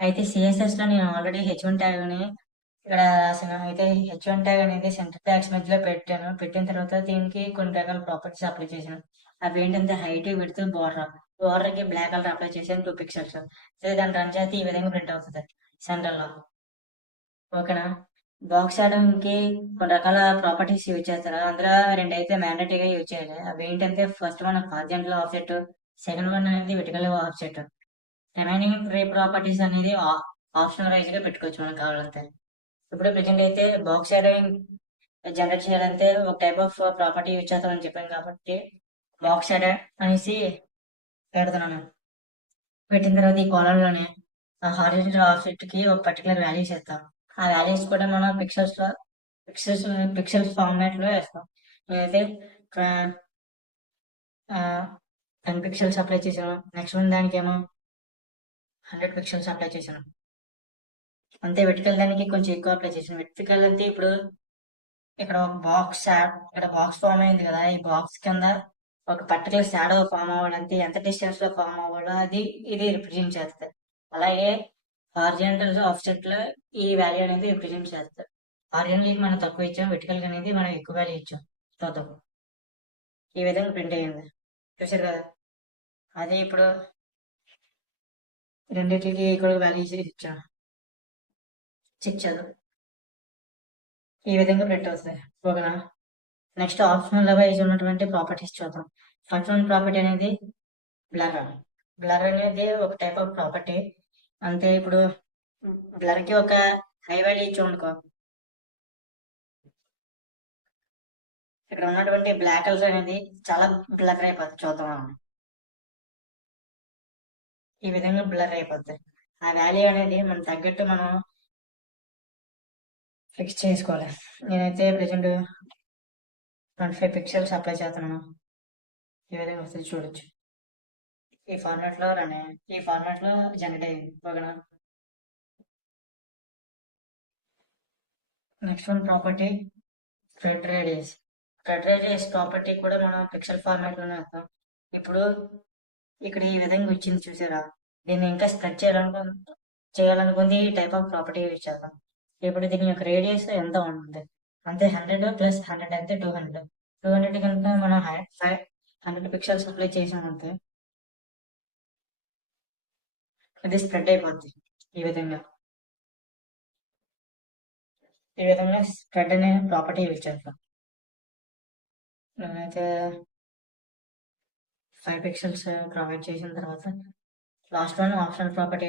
అయితే సిఎస్ఎస్ లో నేను ఆల్రెడీ హెచ్1 ట్యాగ్ అని ఇక్కడ రాసాను. అయితే హెచ్1 ట్యాగ్ అనేది సెంటర్ ట్యాగ్స్ మధ్యలో పెట్టాను. పెట్టిన తర్వాత దీనికి కొన్ని రకాల ప్రాపర్టీస్ అప్లై చేశాను. అవి ఏంటంటే హైట్, విడ్త్, బోర్డర్. బోర్డర్ కి బ్లాక్ కలర్ అప్లై చేశాను 2 పిక్సెల్స్. అయితే దాన్ని రన్ చేస్తే ఈ విధంగా ప్రింట్ అవుతుంది సెంటర్ లో. ఓకేనా? బాక్స్ కి కొన్ని రకాల ప్రాపర్టీస్ యూజ్ చేస్తారు. అందులో రెండు అయితే మ్యాండేటరీగా యూజ్ చేయాలి. అవి ఏంటంటే first one horizontal offset, second one అనేది వెర్టికల్ ఆఫ్సెట్. రిమైనింగ్ 3 ప్రాపర్టీస్ అనేది ఆప్షనల్ వైజ్ గా పెట్టుకోవచ్చు మనకు కావాలంటే. ఇప్పుడు ప్రెజెంట్ అయితే బాక్స్ యాడరింగ్ జనరేట్ చేయాలంటే ఒక టైప్ ఆఫ్ ప్రాపర్టీ యూజ్ చేస్తామని చెప్పాను కాబట్టి బాక్స్ యాడర్ అనేసి పెడుతున్నాను. పెట్టిన తర్వాత ఈ కాలంలోనే హారిజాంటల్ ఆఫ్సెట్ కి ఒక పర్టికులర్ వాల్యూస్ ఇస్తాం. ఆ వాల్యూస్ కూడా మనం పిక్సెల్స్ పిక్సెల్స్ ఫార్మాట్ లో వేస్తాం. నేనైతే 10 పిక్సెల్స్ అప్లై చేశాను. నెక్స్ట్ వన్ దానికేమో 100 పిక్సెల్స్ అప్లై చేశాను. అంతే వెర్టికల్ దానికి కొంచెం ఎక్కువ అప్లై చేశాను. వెర్టికల్ అంటే ఇప్పుడు ఇక్కడ ఒక ఇక్కడ బాక్స్ ఫామ్ అయింది కదా, ఈ బాక్స్ కింద ఒక పర్టికులర్ షాడో ఫామ్ అవ్వాలంటే ఎంత డిస్టెన్స్ లో ఫామ్ అవ్వాలో అది ఇది రిప్రజెంట్ చేస్తుంది. అలాగే హారిజాంటల్ ఆఫ్సెట్ లో ఈ వాల్యూ అనేది రిప్రజెంట్ చేస్తుంది. హారిజాంటల్ మనం తక్కువ ఇచ్చాం, వెర్టికల్ అనేది మనం ఎక్కువ వాల్యూ ఇచ్చాం. చూద్దాం. ఈ విధంగా ప్రింట్ అయ్యింది. చూసారు కదా? అదే ఇప్పుడు రెండింటికి కూడా వాల్యూస్ ఇచ్చాం. చెక్ చేద్దాం. ఈ విధంగా ప్రింట్ అవుతుంది. ఓకేనా? నెక్స్ట్ ఆప్షనల్ వైజ్ ఉన్నటువంటి ప్రాపర్టీస్ చూద్దాం. ఫస్ట్ వన్ ప్రాపర్టీ అనేది బ్లర్. బ్లర్ అనేది ఒక టైప్ ఆఫ్ ప్రాపర్టీ. అంతే ఇప్పుడు బ్లర్ కి ఒక హై వాల్యూ ఇచ్చామనుకో, ఇక్కడ ఉన్నటువంటి బ్లాక్ కలర్ అనేది చాలా బ్లర్ అయిపోతుంది. చూద్దాం మనం. ఈ విధంగా బ్లర్ అయిపోద్ది. ఆ వాల్యూ అనేది మనం తగ్గట్టు మనం ఫిక్స్ చేసుకోవాలి. నేనైతే ప్రెసెంట్ 25 పిక్సెల్స్ అప్లై చేస్తున్నాను. ఈ విధంగా వస్తుంది చూడొచ్చు. ఈ ఫార్మాట్ లో ఈ ఫార్మాట్ లో జనరేట్ అయ్యింది. ఓకేనా? Next one property thread radius. Thread radius property కూడా మనం పిక్సెల్ ఫార్మాట్ లోనే వేస్తాం. ఇప్పుడు ఇక్కడ ఈ విధంగా వచ్చింది చూసారా? దీన్ని ఇంకా స్ప్రెడ్ చేయాలనుకుంది ఈ టైప్ ఆఫ్ ప్రాపర్టీ యూజ్ చేద్దాం. ఇప్పుడు దీని యొక్క రేడియస్ ఎంత ఉంటుంది అంతే, 100 ప్లస్ 100 అయితే 200. 200 కనుక మనం 100 పిక్సెల్స్ అప్లై చేసామంటే ఇది స్ప్రెడ్ అయిపోద్ది. ఈ విధంగా స్ప్రెడ్ అనే ప్రాపర్టీ యూజ్ చేస్తాం. నేనైతే 5 పిక్సెల్స్ ప్రొవైడ్ చేసిన తర్వాత లాస్ట్ వన్ ఆప్షనల్ ప్రాపర్టీ